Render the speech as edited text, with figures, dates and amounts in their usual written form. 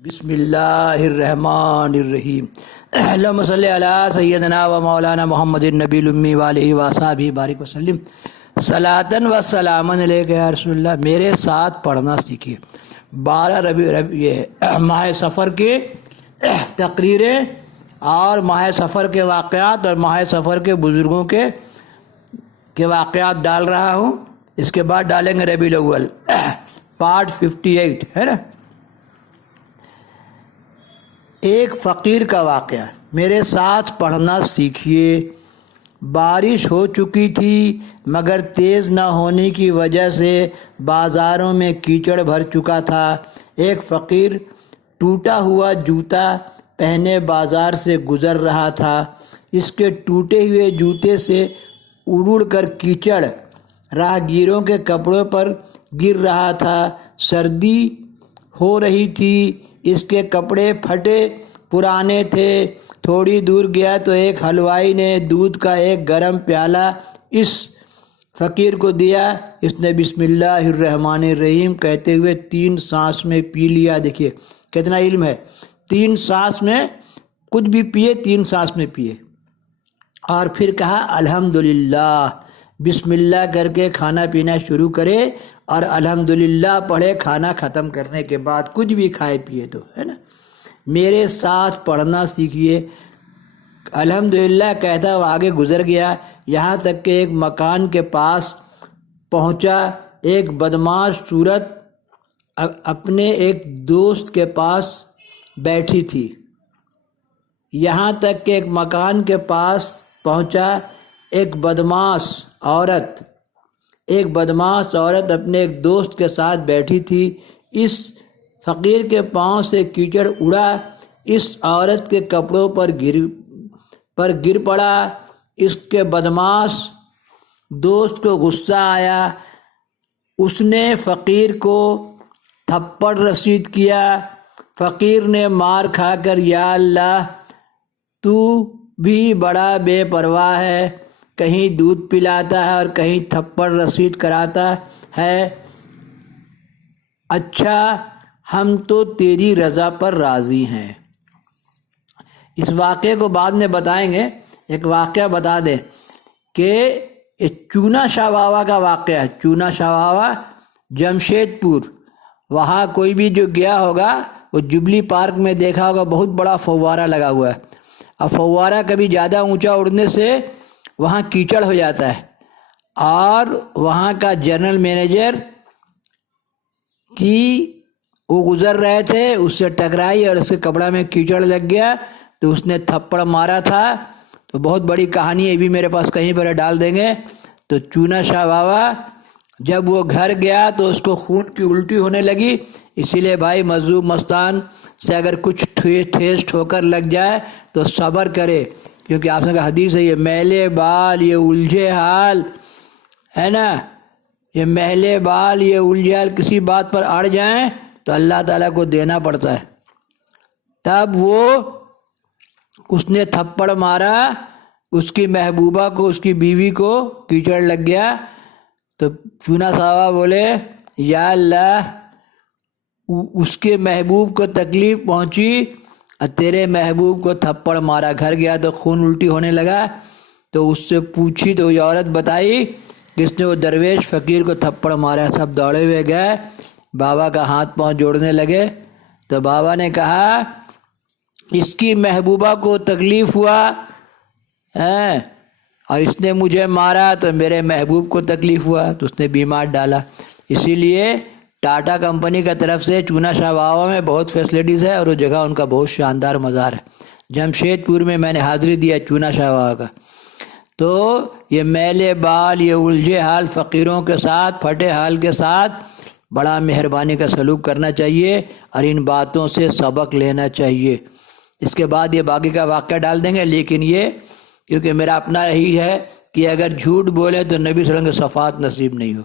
بسم اللہ الرحمن الرحیم اللہم صلی علی سیدنا و مولانا محمد النبی الامی وآلہ وصحبہ بارک وسلم صلاۃً و سلاماً علیک یا رسول اللہ۔ میرے ساتھ پڑھنا سیکھیے۔ 12 یہ ماہ سفر کے تقریریں اور ماہ سفر کے واقعات اور ماہ سفر کے بزرگوں کے واقعات ڈال رہا ہوں۔ اس کے بعد ڈالیں گے ربیع الاول پارٹ 58 ہے نا۔ ایک فقیر کا واقعہ۔ میرے ساتھ پڑھنا سیکھیے۔ بارش ہو چکی تھی مگر تیز نہ ہونے کی وجہ سے بازاروں میں کیچڑ بھر چکا تھا۔ ایک فقیر ٹوٹا ہوا جوتا پہنے بازار سے گزر رہا تھا۔ اس کے ٹوٹے ہوئے جوتے سے اڑ کر کیچڑ راہگیروں کے کپڑوں پر گر رہا تھا۔ سردی ہو رہی تھی، اس کے کپڑے پھٹے پرانے تھے۔ تھوڑی دور گیا تو ایک حلوائی نے دودھ کا ایک گرم پیالہ اس فقیر کو دیا۔ اس نے بسم اللہ الرحمن الرحیم کہتے ہوئے 3 سانس میں پی لیا۔ دیکھیے کتنا علم ہے، 3 سانس میں کچھ بھی پیے، 3 سانس میں پیے۔ اور پھر کہا الحمدللہ، بسم اللہ کر کے کھانا پینا شروع کرے اور الحمدللہ پڑھے کھانا ختم کرنے کے بعد، کچھ بھی کھائے پیے تو ہے نا۔ میرے ساتھ پڑھنا سیکھیے۔ الحمدللہ کہتا وہ آگے گزر گیا، یہاں تک کہ ایک مکان کے پاس پہنچا۔ ایک بدمعاش عورت اپنے ایک دوست کے پاس بیٹھی تھی۔ یہاں تک کہ ایک مکان کے پاس پہنچا، ایک بدمعاش عورت اپنے ایک دوست کے ساتھ بیٹھی تھی۔ اس فقیر کے پاؤں سے کیچڑ اڑا، اس عورت کے کپڑوں پر گر پڑا۔ اس کے بدمعاش دوست کو غصہ آیا، اس نے فقیر کو تھپڑ رسید کیا۔ فقیر نے مار کھا کر یا اللہ تو بھی بڑا بے پرواہ ہے، کہیں دودھ پلاتا ہے اور کہیں تھپڑ رسید کراتا ہے۔ اچھا ہم تو تیری رضا پر راضی ہیں۔ اس واقعے کو بعد میں بتائیں گے۔ ایک واقعہ بتا دیں کہ چونا شاہ بابا کا واقعہ ہے۔ چونا شاہ بابا جمشید پور، وہاں کوئی بھی جو گیا ہوگا وہ جبلی پارک میں دیکھا ہوگا، بہت بڑا فوارہ لگا ہوا ہے۔ اب فوارہ کبھی زیادہ اونچا اڑنے سے وہاں کیچڑ ہو جاتا ہے، اور وہاں کا جنرل مینیجر کی وہ گزر رہے تھے، اس سے ٹکرائی اور اس کے کپڑا میں کیچڑ لگ گیا تو اس نے تھپڑ مارا تھا۔ تو بہت بڑی کہانی ہے، بھی میرے پاس کہیں پر ڈال دیں گے۔ تو چونا شاہ بابا جب وہ گھر گیا تو اس کو خون کی الٹی ہونے لگی۔ اسی لیے بھائی مظلوم مستان سے اگر کچھ ٹھیس ٹھوکر لگ جائے تو صبر کرے، کیونکہ آپ نے کہا حدیث ہے، یہ میلے بال یہ الجھے حال ہے نا، یہ میلے بال یہ الجھے حال کسی بات پر اڑ جائیں تو اللہ تعالیٰ کو دینا پڑتا ہے۔ تب اس نے تھپڑ مارا، اس کی محبوبہ کو، اس کی بیوی کو کیچڑ لگ گیا۔ تو چونا صاحبہ بولے یا اللہ اس کے محبوب کو تکلیف پہنچی اور تیرے محبوب کو تھپڑ مارا، گھر گیا تو خون الٹی ہونے لگا۔ تو اس سے پوچھی تو یہ عورت بتائی کہ اس نے وہ درویش فقیر کو تھپڑ مارا۔ سب دوڑے ہوئے گئے، بابا کا ہاتھ پاؤں جوڑنے لگے۔ تو بابا نے کہا اس کی محبوبہ کو تکلیف ہوا اور اس نے مجھے مارا تو میرے محبوب کو تکلیف ہوا، تو اس نے بیمار ڈالا۔ اسی لیے ٹاٹا کمپنی کا طرف سے چونا شاہ بابا میں بہت فیسلٹیز ہے، اور وہ جگہ ان کا بہت شاندار مزار ہے۔ جمشید پور میں میں نے حاضری دیا چونا شاہ بابا کا۔ تو یہ میلے بال یہ الجھے حال فقیروں کے ساتھ، پھٹے حال کے ساتھ بڑا مہربانی کا سلوک کرنا چاہیے اور ان باتوں سے سبق لینا چاہیے۔ اس کے بعد یہ باقی کا واقعہ ڈال دیں گے، لیکن یہ کیونکہ میرا اپنا یہی ہے کہ اگر جھوٹ بولے تو نبی صلی اللہ علیہ وسلم کے صفات نصیب نہیں ہو۔